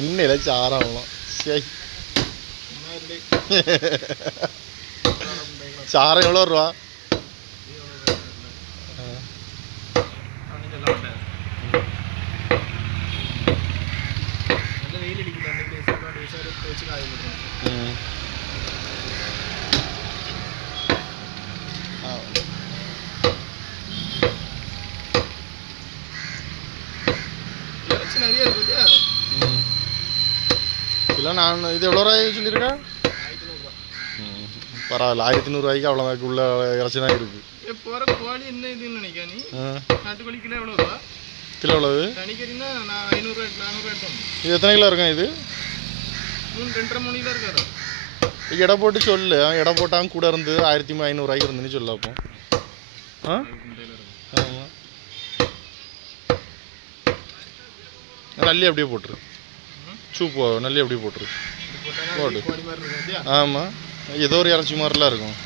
எண்ணெயில சாரம் சாரம் எவ்வளோ ரூபா? கிலோ நான் இது எவ்வளோ ரூபாய் சொல்லியிருக்கேன்? பரவாயில்ல, 1100 ரூபாய்க்கு அவ்வளோதான் உள்ள இறச்சி தான் இருக்கு. கிலோ எவ்வளவு? இது எத்தனை கிலோ இருக்கும்? இது 2.5 கிலோ இருக்காது. எடை போட்டு சொல்லு. எடை போட்டாங்க கூட இருந்து 1500 ரூபாய்க்கு இருந்துன்னு சொல்ல. அப்போ ஆமாம், நல்லி அப்படியே போட்டுரு. சூப்போ நல்லி அப்படியே போட்டுரு போடு. ஆமாம், ஏதோ ஒரு இறச்சி மாதிரிலாம் இருக்கும்.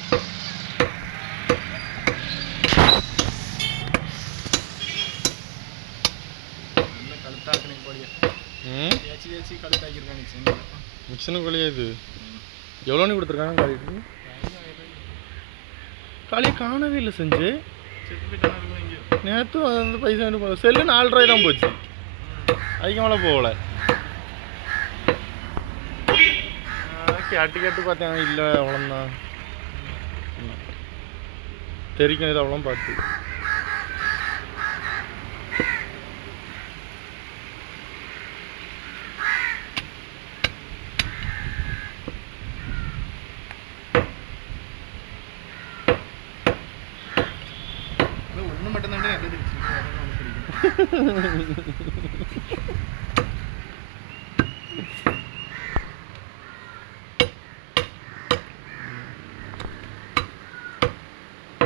மிக்சனு கோழியா இது? எவ்வளோன்னு கொடுத்துருக்காங்க காலிக்கு? காலியை காணவே இல்லை செஞ்சு. நேற்று வந்து பைசா வேணும். செல்லு 4 ரூபாய் தான் போச்சு, அதுக்கு மேலே போகலை. கேட்டு கேட்டு பார்த்தேன், இல்லை அவ்வளோந்தான் தெரிக்கும். இது அவ்வளோ பார்த்து ஒன்று மட்டும்தான் நல்லது.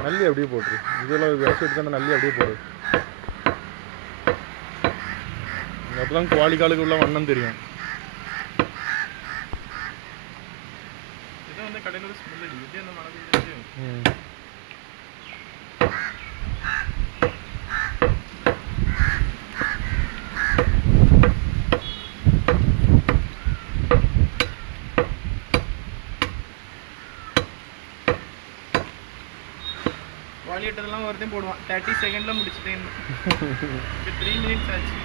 நல்லி அப்படியே போட்டுரு. இதெல்லாம் விவசாயம் எடுத்து அந்த நல்லி அப்படியே போடு. அப்போ தான் குவாலிக்காலுக்கு உள்ள வண்ணம் தெரியும். இதை வந்து கடையில் ஸ்மெல் அடிக்குது. அந்த மழை வாலிட்டதெல்லாம் ஒருத்தையும் போடுவான். 30 செகண்டில் முடிச்சுட்டேன். 3 மினிட்ஸ் ஆச்சு.